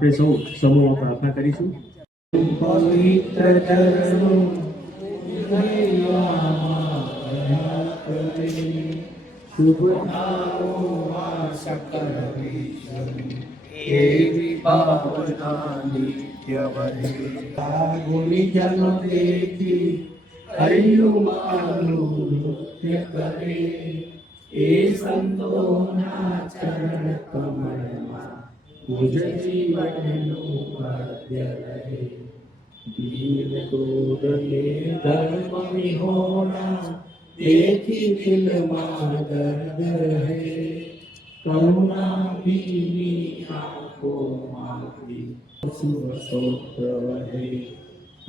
આપણે સૌ સમૂહમાં પ્રાર્થના કરીશું. પવિત્ર ચરણો શુભનાઓ સકલ એવી ભાવના નિત્ય વહે ગુણીજનો દેખી હરિયું માનું નૃત્ય કરે એ સંતોના ચરણ કમળમાં મુજ જીવનનું ભાગ્ય રહે દીન ક્રોધને ધર્મ વિહોણા देखी दिलમાં દર્દ રહે કરુણા ભીની આંખોમાંથી શુભ સ્તોત્ર વહે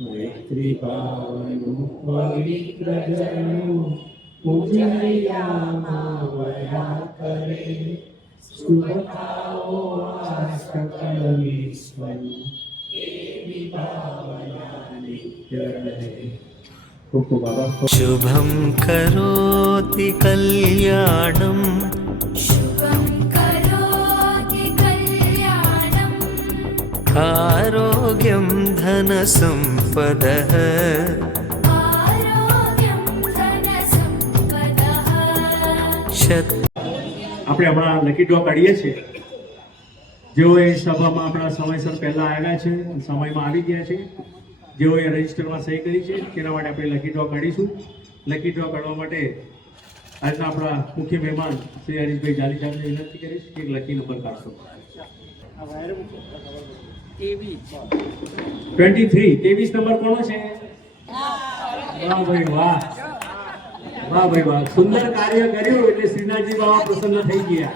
મૈત્રી ભાવનું પવિત્ર જનું પૂજનૈયામાં વયા કરે શુભતાઓ આ સકલ વિશ્વનું એવી ભાવના નિત્ય રહે. शुभं करोति कल्याणं शुभं करोति कल्याणम् आरोग्यं धनसम्पदः आरोग्यं धनसम्पदः. આપણે હમણાં લકી ડ્રો કાઢીએ છીએ. જેઓ એ સભામાં આપણા સમયસર પહેલા આવ્યા છે, સમયમાં આવી ગયા છે, જેઓએ રજિસ્ટરમાં સહી કરી છે, તેના માટે આપણે લકી ડ્રો કાઢીશું. લકી ડ્રો કાઢવા માટે આજના આપણા મુખ્ય મહેમાન શ્રી હરીશભાઈ જાલી સાહેબને વિનંતી કરીશ કે લકી નંબર કાઢશો. 23 નંબર કોનો છે? વાહ ભાઈ વાહ, વાહ ભાઈ વાહ, સુંદર કાર્ય કર્યું એટલે શ્રીનાથજી બાબા પ્રસન્ન થઈ ગયા.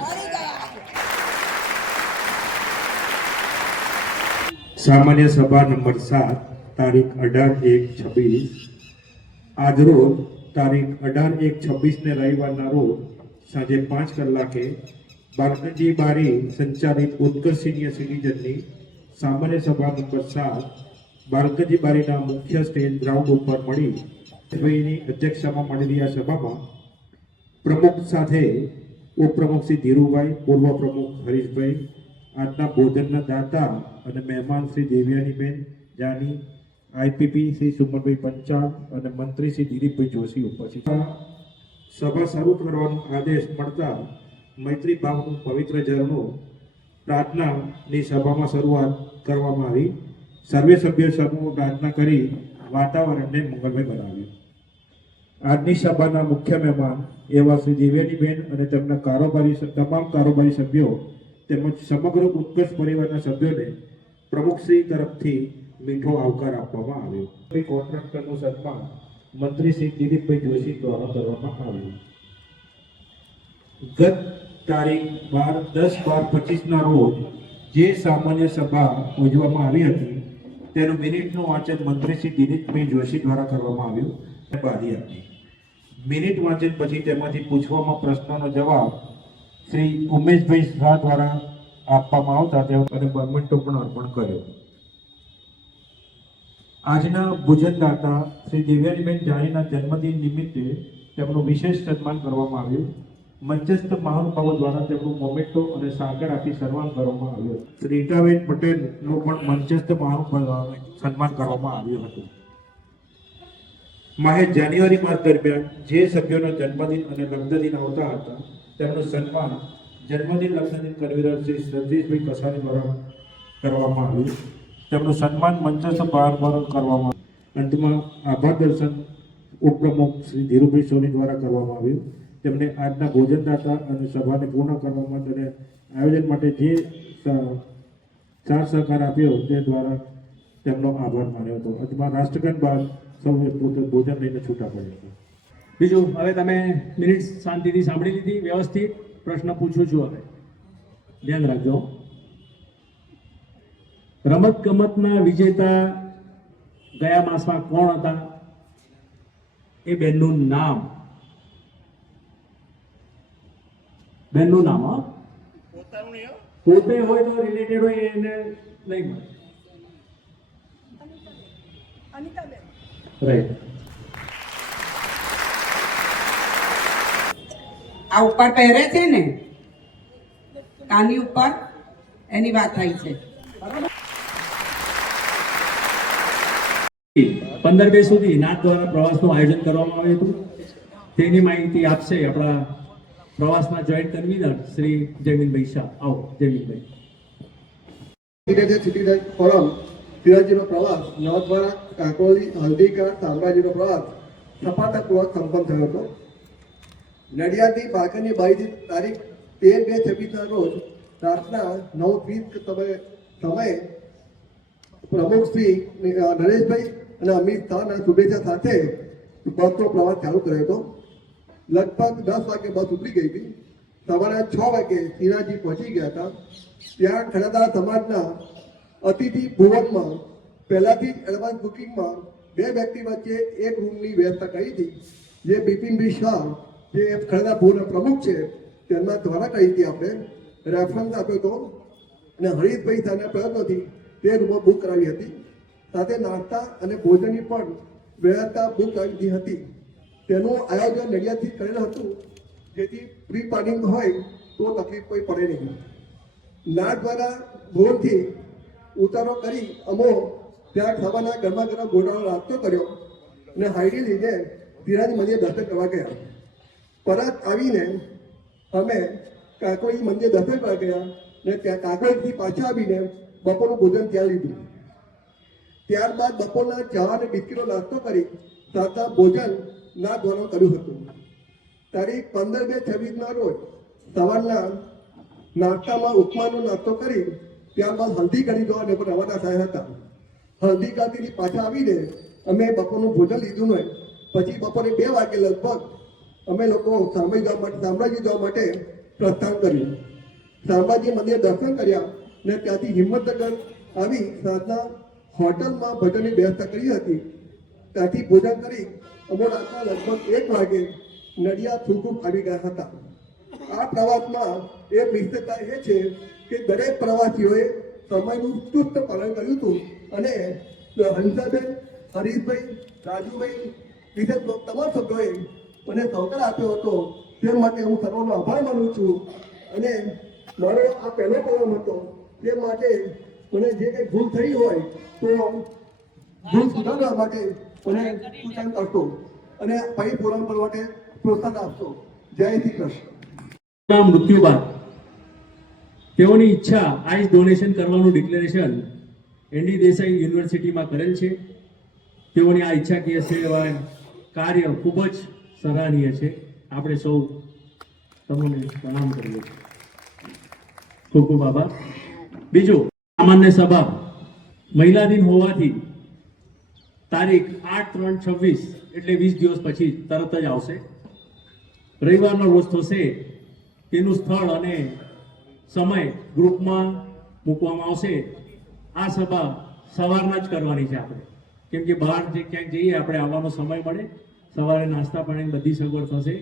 સામાન્ય સભા નંબર 7 તારીખ 18/1/26 આજરોજ તારીખ 18/1/26 ને રવિવારના રોજ સાંજે 5 કલાકે બાલકજી બારી સંચાલિત ઉત્કર્ષ સિનિયર સિટીઝનની સામાન્ય સભા નંબર 7 બાલકજી બારીના મુખ્ય સ્ટેજ ગ્રાઉન્ડ ઉપર મળી ભાઈની અધ્યક્ષતામાં મળેલી આ સભામાં પ્રમુખ સાથે ઉપપ્રમુખ શ્રી ધીરુભાઈ, પૂર્વ પ્રમુખ હરીશભાઈ, આજના ભોજનના દાતા અને મહેમાન શ્રી દેવ્યાનીબેન જાની, આઈપીપી શ્રી સુમનભાઈ પંચાલ અને મંત્રી શ્રી દિલીપભાઈ જોશી ઉપસ્થિત. સભા શરૂ કરવાનો આદેશ મળતા મૈત્રી ભાવનું પવિત્ર ઝરણો પ્રાર્થનાની સભામાં શરૂઆત કરવામાં આવી. સર્વે સભ્યો સમૂહ પ્રાર્થના કરી વાતાવરણને મંગલમય બનાવ્યું. આજની સભાના મુખ્ય મહેમાન એવા શ્રી દિવ્યાનીબેન અને તેમના તમામ કારોબારી સભ્યો તેમજ સમગ્ર ઉત્કર્ષ પરિવારના સભ્યોને પ્રમુખશ્રી તરફથી મીઠો આવકાર આપવામાં આવ્યો. કોન્ટ્રાક્ટરનું સન્માન મંત્રી શ્રી દિલીપભાઈ જોશી દ્વારા કરવામાં આવ્યું. ગત તારીખ 10/12/25 રોજ જે સામાન્ય સભા યોજવામાં આવી હતી તેનું મિનિટનું વાંચન મંત્રી શ્રી દિલીપભાઈ જોશી દ્વારા કરવામાં આવ્યું. બાદી આપી. મિનિટ વાંચન પછી તેમાંથી પૂછવામાં પ્રશ્નોનો જવાબ શ્રી ઉમેશભાઈ શાહ દ્વારા આપવામાં આવતા તેઓ અને બર્મન્ટો પણ અર્પણ કર્યો. આજના ભોજનદાતા શ્રી દેવ્યાનીબેન જાનીના જન્મદિન નિમિત્તે તેમનું વિશેષ સન્માન કરવામાં આવ્યું. મંચસ્થ મહાનુભાવો દ્વારા તેમનું મોમેન્ટો અને સાગર આપી સન્માન કરવામાં આવ્યું. શ્રી રીટાબેન પટેલનું પણ મંચસ્થ મહાનુભાવ સન્માન કરવામાં આવ્યું હતું. માહે જાન્યુઆરી માસ દરમિયાન જે સભ્યોનો જન્મદિન અને લગ્નદિન આવતા હતા તેમનું સન્માન જન્મદિન લગ્નદિન કન્વીનર શ્રી સંદેશભાઈ કસારી દ્વારા કરવામાં આવ્યું. તેમનું સન્માન મંચસ્થ બહાર કરવામાં. અંતમાં આભાર દર્શન ઉપપ્રમુખ શ્રી ધીરુભાઈ સોની દ્વારા કરવામાં આવ્યું. તેમને આજના ભોજનદાતા અને સભાને પૂર્ણ કરવા માટે અને આયોજન માટે જે સાથ સહકાર આપ્યો તે દ્વારા તેમનો આભાર માન્યો હતો. અંતમાં રાષ્ટ્રગાન બાદ સૌએ પોતે ભોજન લઈને છૂટા પડ્યા હતા. બીજું, હવે તમે મિનિટ શાંતિથી સાંભળી લીધી, વ્યવસ્થિત પ્રશ્ન પૂછું છું. હવે ધ્યાન રાખજો. રમત ગમતના વિજેતા ગયા માસમાં કોણ હતા? એ બેનનું નામ. બેનનું નામ પોતે હોય તો રિલેટેડ હોય એને નહીં મળે. રાઈટ. આ ઉપર પહેરે છે ને કાની ઉપર એની વાત થઈ છે. 15 સુધી નાથ દ્વારા પ્રવાસનું આયોજન કરવામાં આવ્યું હતું. તેની માહિતી આપશે આપણા પ્રવાસના જોઈન્ટ કન્વીનર શ્રી જયમીનભાઈ શાહ. આવો જયમીનભાઈ. સિટી ફોરમ તિરાજીનો પ્રવાસ નવદ્વારા કાકોલી હલ્દીકા શામળાજીનો પ્રવાસ સફળતાપૂર્વક સંપન્ન થયો હતો. નડિયાદથી બાકરની બાઈથી તારીખ 13/2/26 રોજ રાતના 9:20 સમયે પ્રમુખ શ્રી નરેશભાઈ અને અમિત શાહના શુભેચ્છા સાથે બસનો પ્રવાસ ચાલુ કર્યો હતો. લગભગ 10 વાગે બસ ઉપડી ગઈ હતી. સવારે 6 વાગે સિરાજી પહોંચી ગયા હતા. ત્યાં ખડાદા સમાજના અતિથિ ભુવનમાં પહેલાથી જ એડવાન્સ બુકિંગમાં 2 વ્યક્તિ વચ્ચે એક રૂમની વ્યવસ્થા કરી હતી, જે બિપિનભાઈ શાહ જે ખડાદા ભુવના પ્રમુખ છે તેમના દ્વારા કરી હતી. આપણે રેફરન્સ આપ્યો હતો અને હરીશભાઈ શાહના પ્રયત્નોથી તે રૂમો બુક કરાવી હતી. સાથે નાસ્તા અને ભોજનની પણ વ્યવસ્થા બુક કરાવી દીધી હતી. તેનું આયોજન નડિયાદથી કરેલું હતું, જેથી પ્રી પ્લાનિંગ હોય તો તકલીફ કોઈ પડે નહીં. નાથ દ્વારા ભુવનથી ઉતારો કરી અમો ત્યાં ખાવાના ગરમા ગરમ ગોટાળો નાસ્તો કર્યો અને હાઈડી લઈને તિરાજી મંદિર દર્શન કરવા ગયા. પરત આવીને અમે કાકોઈ મંદિર દર્શન કરવા ગયા અને ત્યાં કાકોઈથી પાછા આવીને બપોરનું ભોજન ત્યાં લીધું. ત્યારબાદ બપોરના ચા અને બિસ્કીટનો નાસ્તો કરી સાદા ભોજન નાથ દ્વારા કર્યું હતું. તારીખ 15/2/26 રોજ સવારના નાસ્તામાં ઉપમાનો નાસ્તો કરી ત્યારબાદ હલ્દી કરી જવા અને રવાના થયા હતા. હલ્દી ગાંધીથી પાછા આવીને અમે બપોરનું ભોજન લીધું ને પછી બપોરે 2 વાગે લગભગ અમે લોકો શામળાજી જવા માટે પ્રસ્થાન કર્યું. શામળાજી મંદિર દર્શન કર્યા ને ત્યાંથી હિંમતનગર આવી સાંજના હોટલમાં ભોજનની વ્યવસ્થા કરી હતી. ત્યાંથી ભોજન કરી અમે રાતના લગભગ 1 વાગે નડિયાદ થૂકુપ આવી ગયા હતા. આ પ્રવાસમાં એક વિશેષતા એ છે કે દરેક પ્રવાસીઓએ સમયનું ચુસ્ત પાલન કર્યું હતું અને હંસાબેન, હરીશભાઈ, રાજુભાઈ વિશેષ તમામ સભ્યોએ મને સહકાર આપ્યો હતો. તે માટે હું સર્વનો આભાર માનું છું. અને મારો આ પહેલો પ્રોગ્રામ હતો, તે માટે મને જે કંઈ ભૂલ થઈ હોય તો ભૂલ સુધારવા માટે મને સૂચન કરતો અને ફરી પ્રોગ્રામ કરવા માટે પ્રોત્સાહન આપતો. જય શ્રી કૃષ્ણ. મૃત્યુ બાદ તેઓની ઈચ્છા આઈસ ડોનેશન કરવાનું ડિક્લેરેશન એનડી દેસાઈ યુનિવર્સિટીમાં કરેલ છે. તેઓની આ ઈચ્છાકીય સેવા કાર્ય ખૂબ જ સરાહનીય છે. આપણે સૌ તમને પ્રણામ કરીએ છીએ. ખૂબ ખૂબ આભાર. બીજું, સામાન્ય સભા મહિલા દિન હોવાથી તારીખ 8/3/26 એટલે 20 દિવસ પછી તરત જ આવશે. રવિવારનો રોજ થશે. તેનું સ્થળ અને સમય ગ્રુપમાં મૂકવામાં આવશે. આ સભા સવારના જ કરવાની છે આપણે, કેમ કે બહાર જે ક્યાંક જઈએ આપણે આવવાનો સમય મળે. સવારે નાસ્તા પાણીની બધી સગવડ થશે,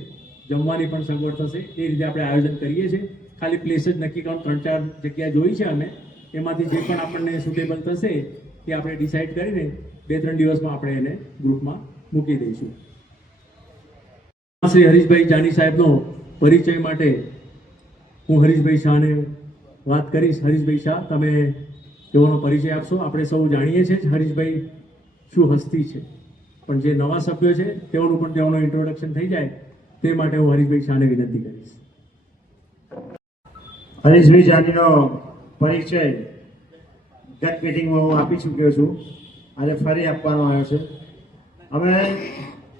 જમવાની પણ સગવડ થશે. એ રીતે આપણે આયોજન કરીએ છીએ. ખાલી પ્લેસ જ નક્કી કરવાનું 3-4 જગ્યા જોઈ છે અમે. એમાંથી જે પણ આપણને સુટેબલ થશે એ આપણે ડિસાઇડ કરીને 2-3 દિવસમાં આપણે એને ગ્રુપમાં મૂકી દઈશું. શ્રી હરીશભાઈ જાની સાહેબનો પરિચય માટે હું હરીશભાઈ શાહને વાત કરીશ. હરીશભાઈ શાહ, તમે તેઓનો પરિચય આપશો. આપણે સૌ જાણીએ છીએ હરીશભાઈ શું હસ્તી છે, પણ જે નવા સભ્યો છે તેઓનું પણ તેઓનું ઇન્ટ્રોડક્શન થઈ જાય તે માટે હું હરીશભાઈ શાહને વિનંતી કરીશ. હરીશભાઈ જાનીનો પરિચય ગત મિટિંગમાં હું આપી ચૂક્યો છું. આજે ફરી આપવાનો આવ્યો છે. અમે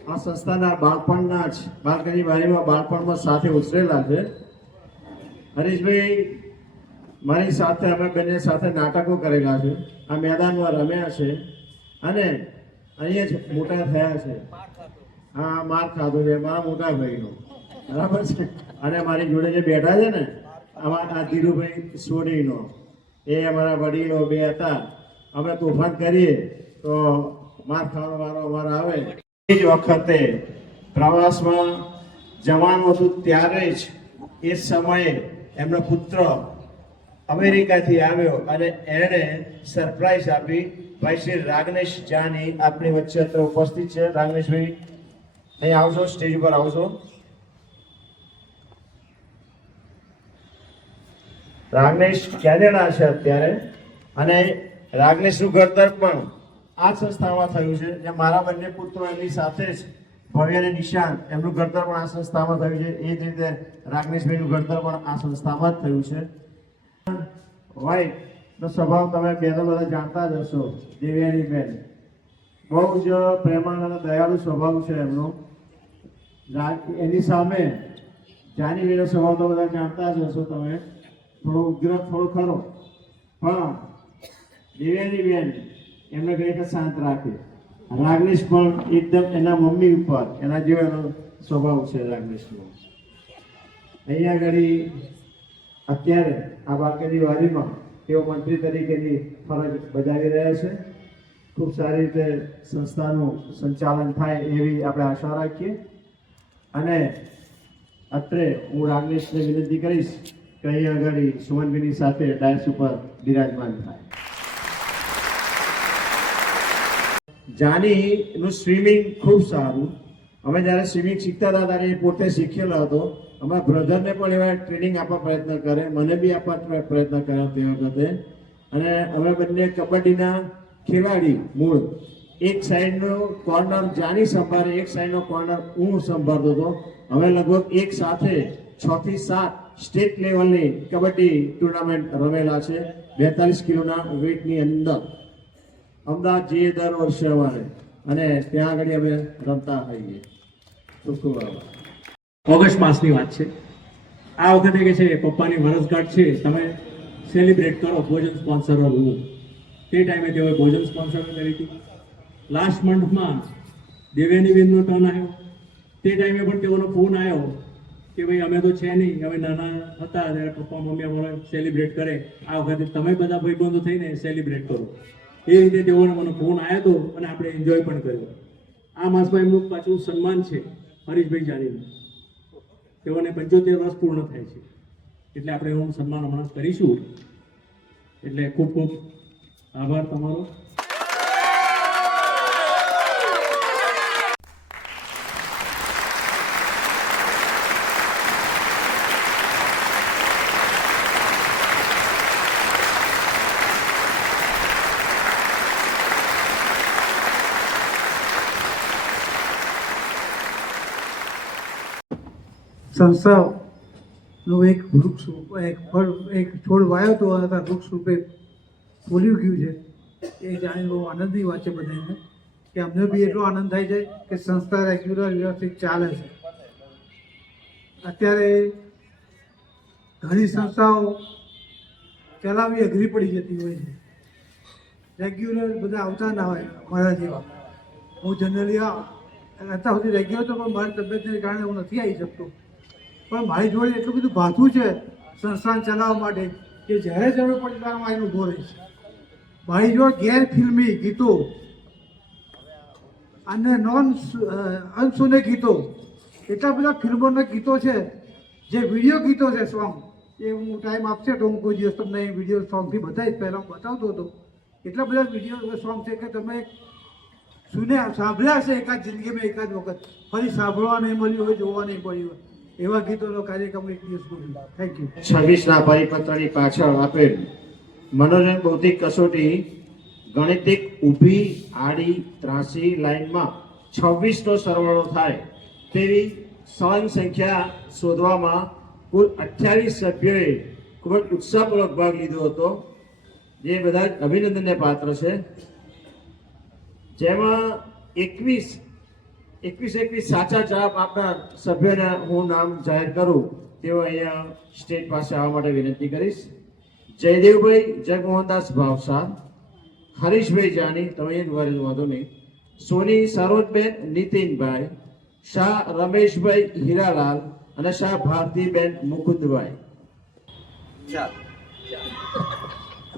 આ સંસ્થાના બાળપણના જ બાળકની બારીમાં બાળપણમાં સાથે ઉછરેલા છે. હરીશભાઈ મારી સાથે અમે બંને સાથે નાટકો કરેલા છે. આ મેદાનમાં રમ્યા છે અને અહીંયા જ મોટા થયા છે. હા, માર ખાધો છે મારા મોટા ભાઈનો, બરાબર છે. અને મારી જોડે જે બેઠા છે ને અમારા ધીરુભાઈ સોનીનો, એ અમારા વડીલો 2 હતા. અમે તોફાન કરીએ તો માર ખાવાનો વારો અમારો આવે. એ જ વખતે પ્રવાસમાં જવાનું હતું ત્યારે જ એ સમયે એમનો પુત્ર અમેરિકાથી આવ્યો અને એણે સરપ્રાઈઝ આપી. ભાઈ શ્રી રાગનેશ જાની આપણી વચ્ચે અત્યારે ઉપસ્થિત છે. રાગનેશભાઈ અહીં આવજો, સ્ટેજ ઉપર આવજો. રાગનેશ કેનેડા છે અત્યારે અને રાગનેશનું ઘડતર પણ આ જ સંસ્થામાં થયું છે. જે મારા બંને પુત્રો એમની સાથે જ ભવ્ય અને નિશાંત એમનું ઘડતર પણ આ સંસ્થામાં થયું છે. એ જ રીતે રાગનેશભાઈનું ઘડતર પણ આ સંસ્થામાં જ થયું છે. વાઈફનો સ્વભાવ તમે બેનો બધા જાણતા જ હશો. દેવ્યાની બેન બહુ જ પ્રેમાળ અને દયાળુ સ્વભાવ છે એમનો. એની સામે જાનીબેનનો સ્વભાવ તો બધા જાણતા જ હશો તમે. થોડો ઉગ્ર થોડો ખરો, પણ દેવ્યાની બેન એમને ખરેખર શાંત રાખે. રાગનેશ પણ એકદમ એના મમ્મી ઉપર એના જેવો એનો સ્વભાવ છે રાગનેશનો. અહીંયા આગળ અત્યારે આ બાકીની વારીમાં તેઓ મંત્રી તરીકેની ફરજ બજાવી રહ્યા છે. ખૂબ સારી રીતે સંસ્થાનું સંચાલન થાય એવી આપણે આશા રાખીએ. અને અત્રે હું રાગનેશને વિનંતી કરીશ કે અહીંયા આગળ સુમનબેનની સાથે ડાયસ ઉપર બિરાજમાન થાય. જાનીનું સ્વિમિંગ ખૂબ સારું. અમે જ્યારે સ્વિમિંગ શીખતા હતા ત્યારે એ પોતે શીખેલો હતો. અમારા બ્રધરને પણ એવા ટ્રેનિંગ આપવા પ્રયત્ન કરે, મને બી આપવા પ્રયત્ન કર્યો તે વખતે. અને અમે બંને કબડ્ડીના ખેલાડી મૂળ. એક સાઈડનો કોર્નર જાની સંભાળે, એક સાઈડનો કોર્નર હું સંભાળતો હતો. અમે લગભગ એક સાથે 6 થી 7 સ્ટેટ લેવલની કબડ્ડી ટુર્નામેન્ટ રમેલા છે. 42 કિલોના વેઇટની અંદર અમદાવાદ જઈએ દર વર્ષે અમારે, અને ત્યાં આગળ અમે રમતા હોઈએ. ખૂબ ખૂબ આભાર. ઓગસ્ટ માસની વાત છે. આ વખતે કે છે પપ્પાની વરસગાંઠ છે, તમે સેલિબ્રેટ કરો ભોજન સ્પોન્સર હું. તે ટાઈમે તેઓએ ભોજન સ્પોન્સર કરી હતી. લાસ્ટ મંથમાં દેવ્યાની બેનનો ટર્ન આવ્યો. તે ટાઈમે પણ તેઓનો ફોન આવ્યો કે ભાઈ અમે તો છે નહીં, અમે નાના હતા ત્યારે પપ્પા મમ્મી અમારે સેલિબ્રેટ કરે, આ વખતે તમે બધા ભાઈબંધો થઈને સેલિબ્રેટ કરો. એ રીતે તેઓનો મને ફોન આવ્યો હતો અને આપણે એન્જોય પણ કર્યો. આ માસમાં એમનું પાછું સન્માન છે હરીશભાઈ જાનીનું. તેઓને 75 વર્ષ પૂર્ણ થાય છે, એટલે આપણે એનું સન્માન હમણાં કરીશું. એટલે ખૂબ ખૂબ આભાર તમારો. સંસ્થાનું એક વૃક્ષ એક છોડ વાયો હતો અને વૃક્ષ રૂપે ફૂલ્યું ગયું છે. એ જાણી બહુ આનંદની વાત છે બધાને, કે અમને બી એટલો આનંદ થાય છે કે સંસ્થા રેગ્યુલર વ્યવસ્થિત ચાલે છે. અત્યારે ઘણી સંસ્થાઓ ચલાવવી અઘરી પડી જતી હોય છે. રેગ્યુલર બધા આવતા ના હોય મારા જેવા. હું જનરલી અત્યાર સુધી રેગ્યુલર તો પણ મારી તબિયતને કારણે હું નથી આવી શકતો. પણ મારી જોડે એટલું બધું ભાથું છે સંસ્થાન ચલાવવા માટે કે જ્યારે જરૂર પડે ત્યારે હું આવીને ઊભો રહીશ. મારી જોડે ગેર ફિલ્મી ગીતો અને અનસુને ગીતો, એટલા બધા ફિલ્મોના ગીતો છે જે વિડીયો ગીતો છે સોંગ. એ હું ટાઈમ આપશે તો હું કોઈ દિવસ તમને વિડીયો સોંગથી બતાવીશ. પહેલાં હું બતાવતો હતો. એટલા બધા વિડીયો સોંગ છે કે તમે સાંભળ્યા હશે એકાદ જિંદગીમાં એકાદ વખત, ફરી સાંભળવા નહીં મળ્યું હોય, જોવા નહીં પડ્યું હોય એવા ગીતોનો કાર્યક્રમ એક દિવસ કર્યો. Thank you. 26ના પરિપત્રની પાછળ આપેલ મનોરંજન બૌદ્ધિક કસોટી ગણિતિક ઊભી આડી ત્રાસી લાઈનમાં 26નો સરવાળો થાય તેવી સળંગ સંખ્યા શોધવામાં કુલ 28 સભ્યોએ ખૂબ જ ઉત્સાહપૂર્વક ભાગ લીધો હતો, જે બધા જ અભિનંદનને પાત્ર છે. જેમાં 21 સાચા જવાબ આપનાર સભ્યોને હું નામ જાહેર કરું તેઓ અહીંયા સ્ટેજ પાસે આવવા માટે વિનંતી કરીશ. જયદેવભાઈ જગમોહનદાસ ભાવસાર, હરીશભાઈ જાની, તમે વાંધો નહીં, સોની સરોજબેન નીતિનભાઈ, શાહ રમેશભાઈ હીરાલાલ અને શાહ ભારતીબેન મુકુંદભાઈ.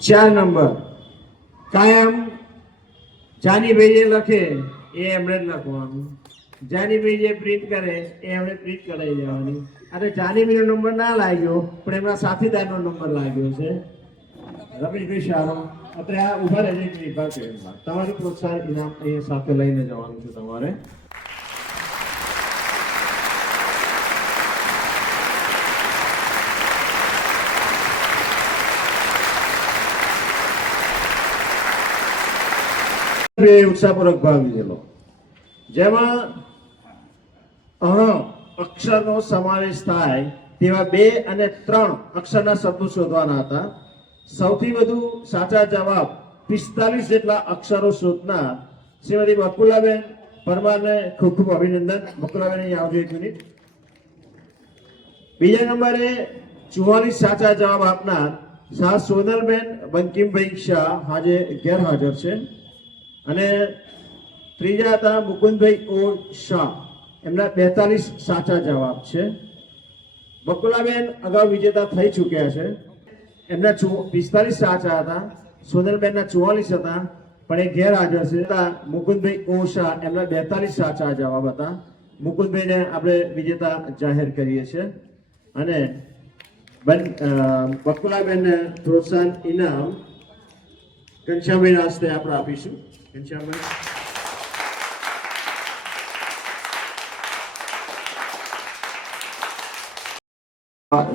4 નંબર કાયમ જાનીભાઈ જે લખે એ એમણે જ લખવાનું, જાનીભાઈ જે પ્રિન્ટ કરે એ એમણે પ્રિન્ટ કરાવી દેવાની. અને જાનીભાઈનો નંબર ના લાગ્યો પણ એમના સાથીદારનો નંબર લાગ્યો છે. રમેશભાઈ શારો અત્યારે આ ઉભા રહેજે એક વિભાગ તમારું પ્રોત્સાહન ઇનામ એ સાથે લઈને જવાનું છે તમારે. બે ઉત્સાહપૂર્વક ભાગ લીધેલો, જેમાં અક્ષરનો સમાવેશ થાય તેવા 2 અને 3 અક્ષરના શબ્દો શોધવાના હતા. સૌથી વધુ સાચા જવાબ 45 જેટલા અક્ષરો શોધનાર શ્રીમતી બકુલાબેન પરમારને ખૂબ ખૂબ અભિનંદન. બકુલાબેન અહીં આવજો 1 મિનિટ. બીજા નંબરે 44 સાચા જવાબ આપનાર શાહ સોનલબેન બંકિમભાઈ શાહ આજે ગેરહાજર છે. અને ત્રીજા હતા મુકુંદભાઈ ઓ શાહ, એમના 42 સાચા જવાબ છે. બકુલાબેન અગાઉ વિજેતા થઈ ચૂક્યા છે, એમના 45 સાચા હતા, સોનલબેનના 44 હતા, પણ એ ગેરહાજર છે. મુકુંદભાઈ ઓ શાહ એમના 42 સાચા જવાબ હતા. મુકુંદભાઈને આપણે વિજેતા જાહેર કરીએ છીએ. અને બકુલાબેનને પ્રોત્સાહન ઇનામ ઘનશ્યામભાઈના હસ્તે આપણે આપીશું. ઘનશ્યામભાઈ.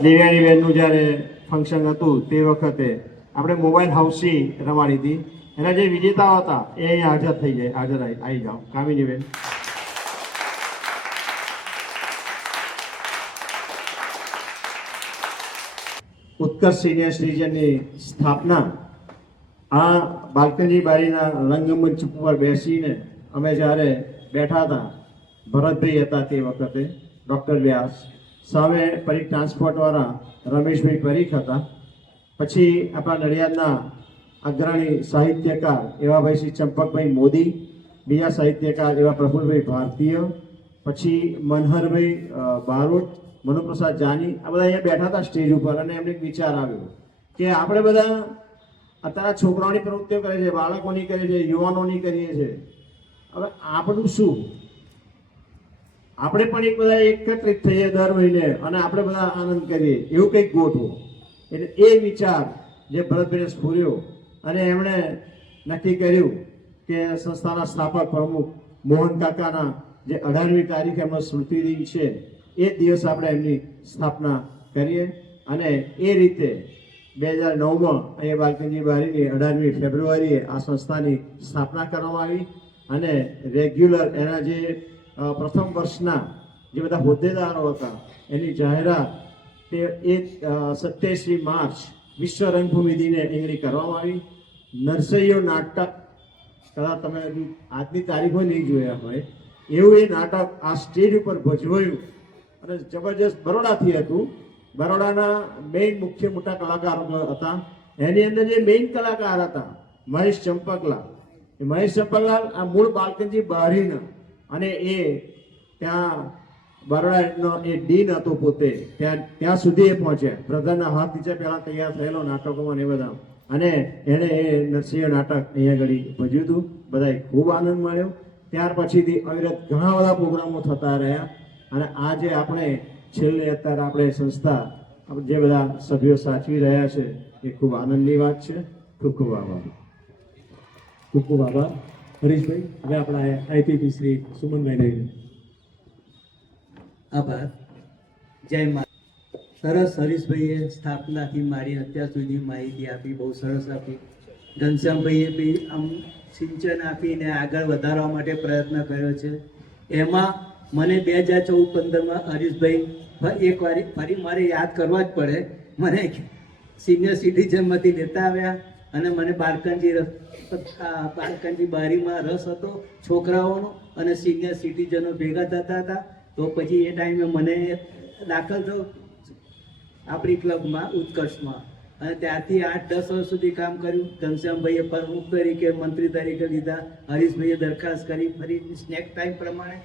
દેવ્યાની બેનનું જ્યારે ફંક્શન હતું તે વખતે આપણે મોબાઈલ હાઉસી રમાડી હતી. એના જે વિજેતાઓ હતા એ અહીંયા હાજર થઈ જાય, આવી જાઓ. કામિની બેન. ઉત્કર્ષ સિનિયર સિટીઝનની સ્થાપના આ બાલ્કની બારીના રંગમંચ ઉપર બેસીને અમે જ્યારે બેઠા હતા, ભરતભાઈ હતા તે વખતે, ડૉક્ટર વ્યાસ, સામે પરીખ ટ્રાન્સપોર્ટવાળા રમેશભાઈ પરીખ હતા, પછી આપણા નડિયાદના અગ્રણી સાહિત્યકાર એવા ભાઈ શ્રી ચંપકભાઈ મોદી, બીજા સાહિત્યકાર એવા પ્રફુલભાઈ ભારતીય, પછી મનહરભાઈ બારોટ, મનુપ્રસાદ જાની, આ બધા અહીંયા બેઠા હતા સ્ટેજ ઉપર. અને એમને એક વિચાર આવ્યો કે આપણે બધા અત્યારે છોકરાઓની પ્રવૃત્તિઓ કરે છે, બાળકોની કરીએ છીએ, યુવાનોની કરીએ છીએ, હવે આપણું શું? આપણે પણ એક બધા એકત્રિત થઈએ દર મહિને અને આપણે બધા આનંદ કરીએ, એવું કંઈક ગોઠવો. એટલે એ વિચાર જે ભરતભાઈને સ્ફૂર્યો અને એમણે નક્કી કર્યું કે સંસ્થાના સ્થાપક પ્રમુખ મોહન કાકાના જે 18મી તારીખે એમનો સ્મૃતિદિન છે એ દિવસ આપણે એમની સ્થાપના કરીએ. અને એ રીતે 2009માં અહીંયા બાલ્કની બારીની 18મી ફેબ્રુઆરીએ આ સંસ્થાની સ્થાપના કરવામાં આવી. અને રેગ્યુલર એના જે પ્રથમ વર્ષના જે બધા હોદ્દેદારો હતા એની જાહેરાત તે 27 માર્ચ વિશ્વ રંગભૂમિ દિને અહીં કરવામાં આવી. નરસૈયો નાટક, કદાચ તમે હજુ આજની તારીખો નહીં જોયા હોય એવું એ નાટક આ સ્ટેજ ઉપર ભજવાયું અને જબરજસ્ત બરોડાથી હતું. બરોડાના મેઇન મુખ્ય મોટા કલાકારો હતા. એની અંદર જે મેઇન કલાકાર હતા મહેશ ચંપકલાલ, એ મહેશ ચંપકલાલ આ મૂળ બાલ્કનજી બારીના, અને એ ત્યાં બરોડાનો એ ડીન હતો પોતે, ત્યાં સુધી એ પહોંચ્યા. બ્રધરના હાથ નીચે પહેલાં તૈયાર થયેલો નાટકોમાં ને બધા, અને એણે એ નરસિંહ નાટક અહીંયા આગળ ભજ્યું હતું. બધાએ ખૂબ આનંદ માણ્યો. ત્યાર પછીથી અવિરત ઘણા બધા પ્રોગ્રામો થતા રહ્યા. અને આજે આપણે છેલ્લે અત્યારે આપણે સંસ્થા જે બધા સભ્યો સાચવી રહ્યા છે એ ખૂબ આનંદની વાત છે. ખૂબ ખૂબ આભાર. ખૂબ ખૂબ આભાર હરીશભાઈ. હવે આપણા આઈપીપી શ્રી સુમનભાઈને. આભાર. જય મા. સરસ હરીશભાઈએ સ્થાપનાથી મારી અત્યાર સુધી માહિતી આપી, બહુ સરસ આપી. ઘનશ્યામભાઈએ બી આમ સિંચન આપીને આગળ વધારવા માટે પ્રયત્ન કર્યો છે. એમાં મને 2014-15માં હરીશભાઈ એક વાર ફરી મારે યાદ કરવા જ પડે, મને સિનિયર સિટીઝનમાંથી લેતા આવ્યા અને મને બાળકનજી બારીમાં રસ હતો છોકરાઓનો, અને સિનિયર સિટીઝનો ભેગા થતા હતા. તો પછી એ ટાઈમે મને દાખલ થયો આપણી ક્લબમાં, ઉત્કર્ષમાં, અને ત્યારથી 8-10 વર્ષ સુધી કામ કર્યું. ઘનશ્યામભાઈએ પ્રમુખ તરીકે, મંત્રી તરીકે લીધા. હરીશભાઈએ દરખાસ્ત કરી, ફરી સ્નેક ટાઈમ પ્રમાણે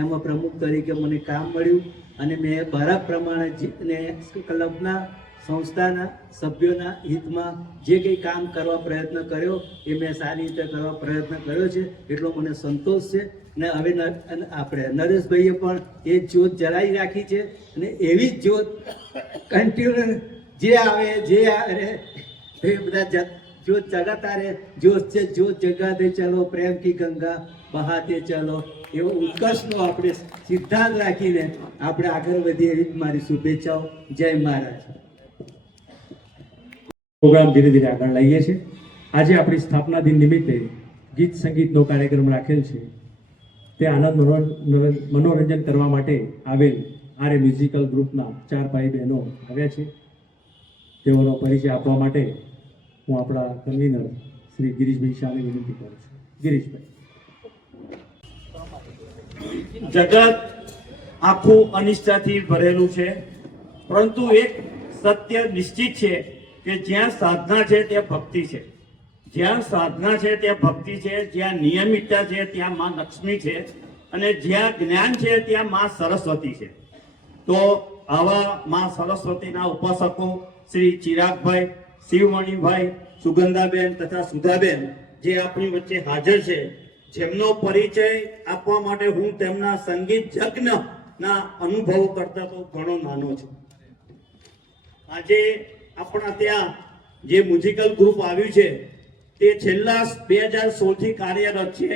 એમાં પ્રમુખ તરીકે મને કામ મળ્યું. અને મેં બરાબર પ્રમાણે ક્લબના સંસ્થાના સભ્યોના હિતમાં જે કંઈ કામ કરવા પ્રયત્ન કર્યો એ મેં સારી રીતે કરવા પ્રયત્ન કર્યો છે, એટલો મને સંતોષ છે. ને હવે આપણે નરેશભાઈએ પણ એ જ્યોત જલાવી રાખી છે, અને એવી જ જ્યોત કન્ટિન્યુ જે આવે એ બધા જ્યોત જગાતા રહે. જ્યોત છે જ્યોત જગાતે ચલો, પ્રેમ કી ગંગા બહાતે ચલો, એવો ઉત્કર્ષનો આપણે સિદ્ધાંત રાખીને આપણે આગળ વધીએ એવી મારી શુભેચ્છાઓ. જય મહારાજ. પ્રોગ્રામ ધીરે ધીરે આગળ લઈએ છીએ. આજે આપણી સ્થાપના દિન નિમિત્તે ગીત સંગીતનો કાર્યક્રમ રાખેલ છે તે આનંદ મનોરંજન કરવા માટે આવેલ આરે મ્યુઝિકલ ગ્રુપના 4 ભાઈ બહેનો આવ્યા છે. તેઓનો પરિચય આપવા માટે હું આપણા કન્વીનર શ્રી ગિરીશભાઈ શાહને વિનંતી કરું છું. ગિરીશભાઈ. જગત આખું અનિષ્ટાથી ભરેલું છે, પરંતુ એક સત્ય નિશ્ચિત છે કે જ્યાં સાધના છે ત્યાં ભક્તિ છે. જ્યાં સાધના છે ત્યાં ભક્તિ છે, જ્યાં નિયમિતતા છે ત્યાં માં લક્ષ્મી છે, અને જ્યાં જ્ઞાન છે ત્યાં માં સરસ્વતી છે. તો આવા માં સરસ્વતીના ઉપાસકો શ્રી ચિરાગભાઈ, શિવમણીભાઈ, સુગંધાબેન તથા સુધાબેન જે આપણી વચ્ચે હાજર છે, જેમનો પરિચય આપવા માટે હું તેમના સંગીત યજ્ઞના અનુભવો કરતા તો ઘણો નાનો છું. આજે આપણા ત્યાં જે મ્યુઝિકલ ગ્રુપ આવ્યું છે તે છેલ્લા 2016 થી કાર્યરત છે.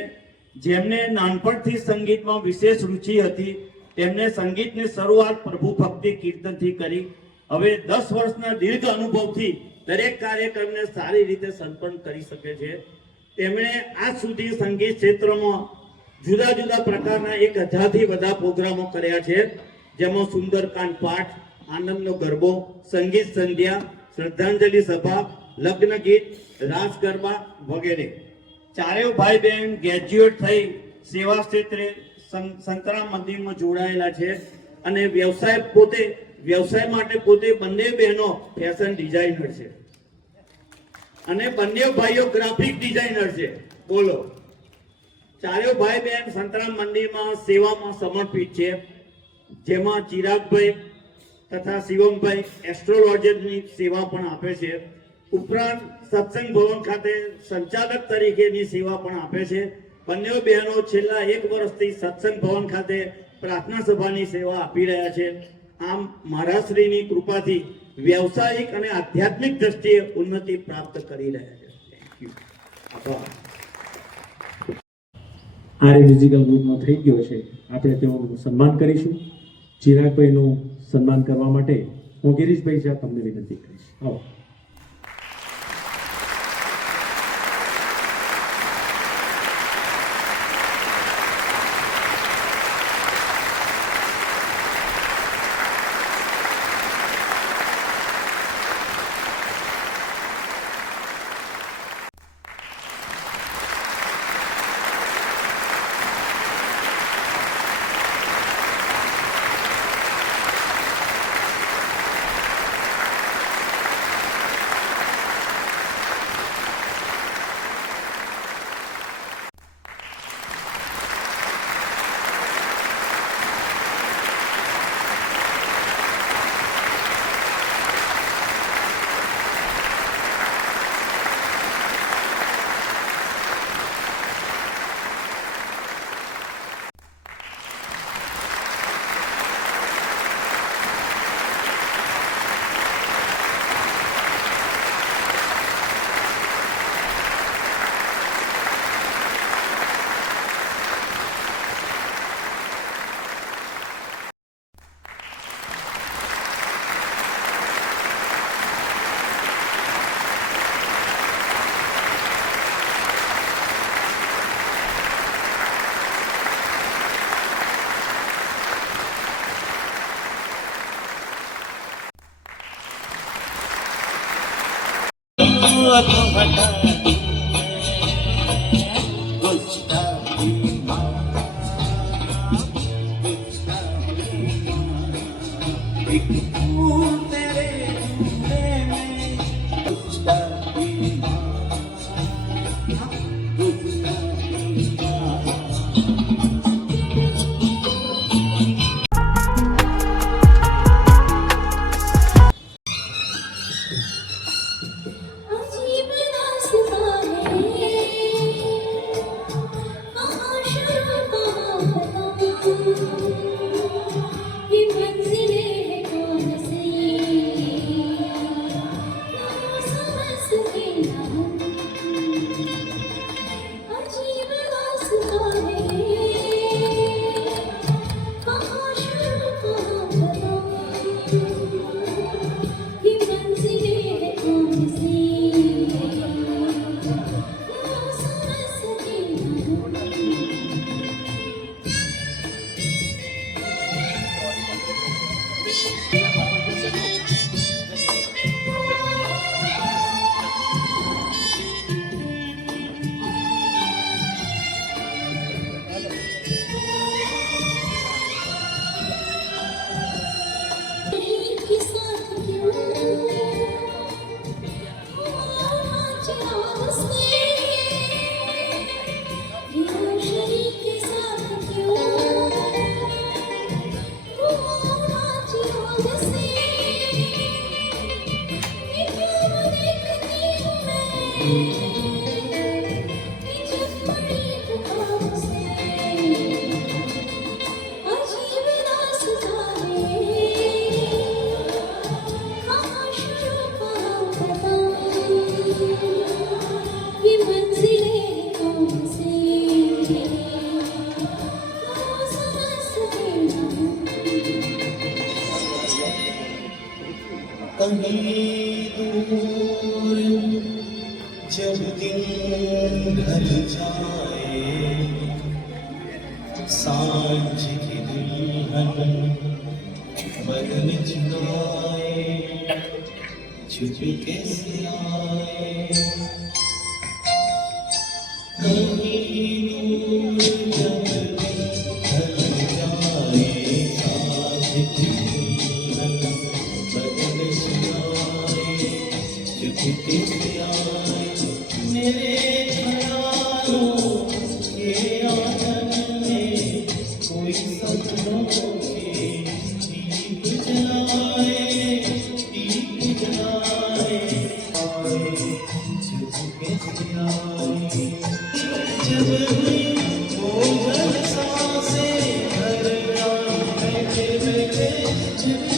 જેમને નાનપણથી સંગીતમાં વિશેષ રુચિ હતી તેમને સંગીતની શરૂઆત પ્રભુ ભક્તિ કીર્તનથી કરી. હવે 10 વર્ષના દીર્ઘ અનુભવથી દરેક કાર્યક્રમને સારી રીતે સંપન્ન કરી શકે છે. તેમણે આજ સુધી સંગીત ક્ષેત્રમાં જુદા જુદા પ્રકારના 1000 થી વધુ પ્રોગ્રામો કર્યા છે, જેમાં સુંદરકાંડ પાઠ, આનંદનો ગરબો, સંગીત સંધ્યા, શ્રદ્ધાંજલિ સભા, લગ્ન ગીત, રાસ ગરબા વગેરે. ચારેય ભાઈ બહેન ગ્રેજ્યુએટ થઈ સેવા ક્ષેત્રે સંતરામ મંદિરમાં જોડાયેલા છે, અને વ્યવસાય માટે પોતે બંને બહેનો ફેશન ડિઝાઇનર છે અને બંને ભાઈઓ ગ્રાફિક ડિઝાઇનર છે. બોલો, ચારેય ભાઈ બહેન સંતરામ મંદિરમાં સેવામાં સમર્પિત છે, જેમાં ચિરાગભાઈ તથા શિવમભાઈ એસ્ટ્રોલોજરની સેવા પણ આપે છે. ઉપરાંત સત્સંગ ભવન ખાતે સંચાલક તરીકેની સેવા પણ આપે છે. બંને બહેનો છેલ્લા 1 વર્ષથી સત્સંગ ભવન ખાતે પ્રાર્થના સભાની સેવા આપી રહ્યા છે. આમ મહારાજશ્રીની કૃપાથી વ્યવસાયિક અને આધ્યાત્મિક દ્રષ્ટિએ ઉન્નતિ પ્રાપ્ત કરી રહ્યા છે. Thank you. આભાર. આરે મ્યુઝિકલ ગ્રુપનો થઈ ગયો છે, આપણે તેઓનું સન્માન કરીશું. ચિરાગભાઈનું સન્માન કરવા માટે હું ગિરીશભાઈ શાહ તમને વિનંતી કરીશ. આવો. अजीब दास्तां है कहाँ शुरू कहाँ खत्म, ये मंजिलें हैं कौन सी ना समझ सके ना हम। अजीब दास्तां है कहाँ शुरू कहाँ खत्म, ये मंजिलें हैं कौन सी ना समझ सके से क्यों शरीक के साथ क्यों नाचियों से ये क्यों देखती हूँ मैं कि जब बड़ी पुकार से अजीब दास्तां है कहाँ शुरू कहाँ खत्म ये मंजिलें कौन सी वो समझ सके ना कहीं दूर जब दिन ढल जाए सांझ की दुल्हन बदन चुराए चुपके से आए कहीं दूर जब दिन ढल जाए सांझ की दुल्हन बदन चुराए चुपके से आए मेरे ख्यालों के आंगन में कोई सपनों के दीप जलाए आए चुपके से आए जब वो जल सांसें भर आई बैठे बैठे जब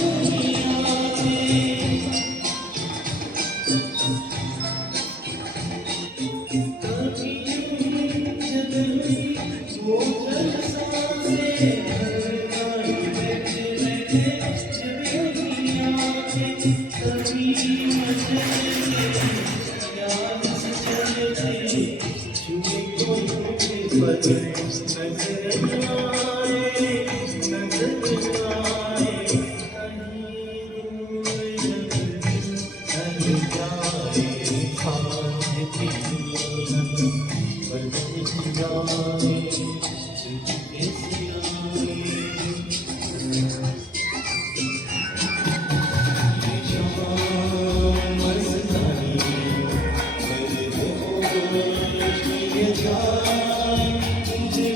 आते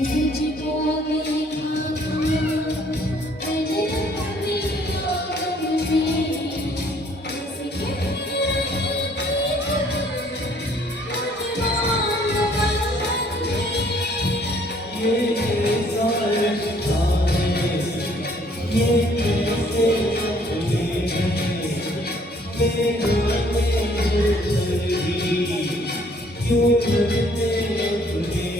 तुझको देखा मैंने अपनी आंखों में ऐसे कह रही थी मान ये सारे तारे ये कैसे सपने हैं मेरे क्यों लगते अपने हैं ये सोचे डर डर के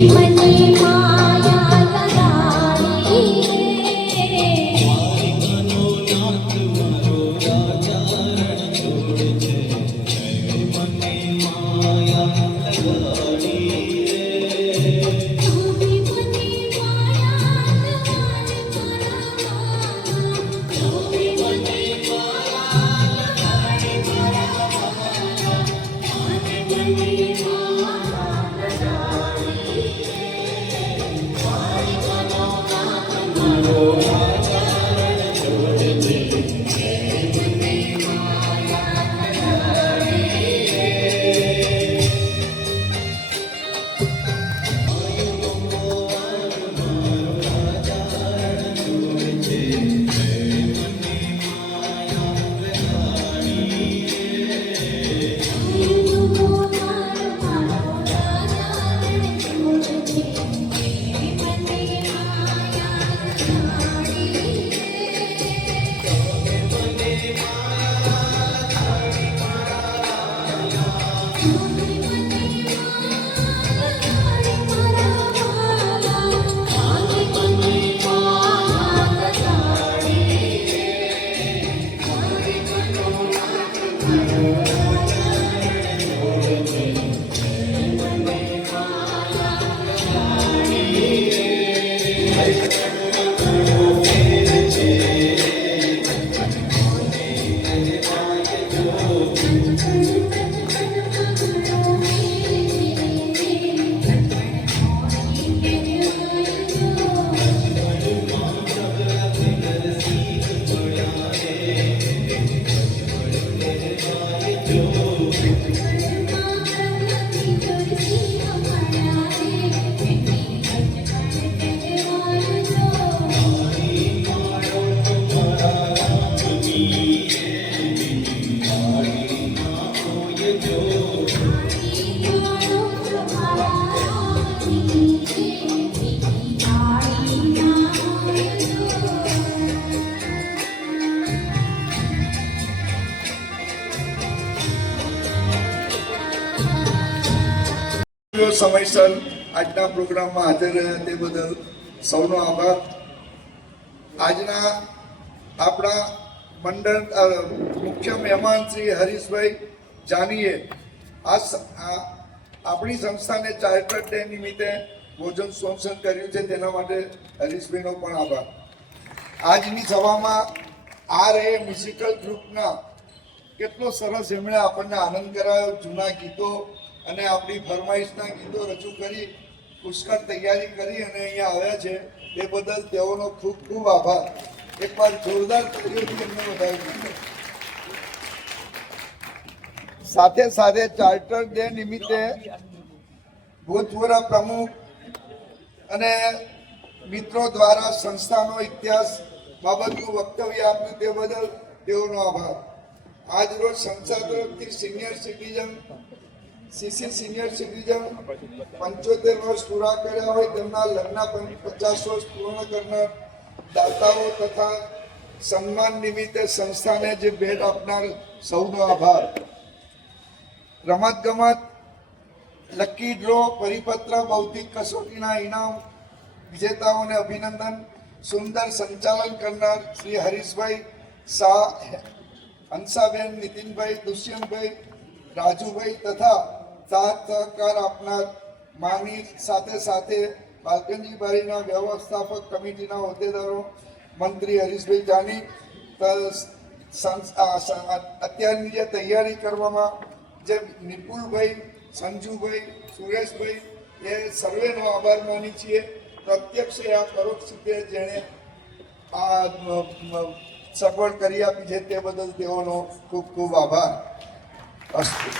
मनी माया लगाई रे तूही मनी माया लगाई तूही मनी माया लगाई मनी સમયસર આજના પ્રોગ્રામમાં હાજર રહ્યા તે બદલ સૌનો આભાર. આજના આપણા મંડળ મુખ્ય મહેમાન શ્રી હરીશભાઈ જાનીએ આ આપણી સંસ્થાને ચાર્ટર ડે નિમિત્તે ભોજન સ્પોન્સર કર્યું છે તેના માટે હરીશભાઈનો પણ આભાર. આજની સભામાં મ્યુઝિકલ ગ્રુપના કેટલો સરસ એમણે આપણને આનંદ કરાયો. જૂના ગીતો અને આપણી ફરમાઈશના ગીતો રજૂ કરી પુષ્કળ તૈયારી કરી અને અહીંયા આવ્યા છે એ બદલ તેઓનો ખૂબ ખૂબ આભાર. એકવાર જોરદાર તાળીઓથી એમને વધાવી દીધો. સાથે સાથે ચાર્ટર ડે નિમિત્તે ભૂતપૂર્વ પ્રમુખ અને મિત્રો દ્વારા સંસ્થાનો ઇતિહાસ બાબતનું વક્તવ્ય આપ્યું તે બદલ તેઓનો આભાર. આજ રોજ સંસ્થા તરફથી સિનિયર સિટીઝન સિનિયર સિટીઝન 75 વર્ષ પૂરા કર્યા હોય તેમના લગ્ન 50 વર્ષ પૂર્ણ કરનાર દાતાઓ તથા સન્માન નિમિત્તે સંસ્થાને જે ભેટ આપનાર સૌનો આભાર. રમતગમત, લકી ડ્રો, પરિપત્ર, બૌદ્ધિક કસોટીના ઇનામ વિજેતાઓને અભિનંદન. સુંદર સંચાલન કરનાર શ્રી હરીશભાઈ શાહ, હંસાબેન, નીતિનભાઈ, દુષ્યંતભાઈ, રાજુભાઈ તથા સાથ સહકાર આપનાર માની સાથે સાથે બાલકનજીભાઈના વ્યવસ્થાપક કમિટીના હોદ્દેદારો મંત્રી હરીશભાઈ જાની, અત્યારની જે તૈયારી કરવામાં જે નિપુલભાઈ, સંજુભાઈ, સુરેશભાઈ એ સર્વેનો આભાર માની છીએ. પ્રત્યક્ષ આ પરોક્ષ રીતે જેણે આ સગવડ કરી આપી છે તે બદલ તેઓનો ખૂબ ખૂબ આભાર. અસ્તુ.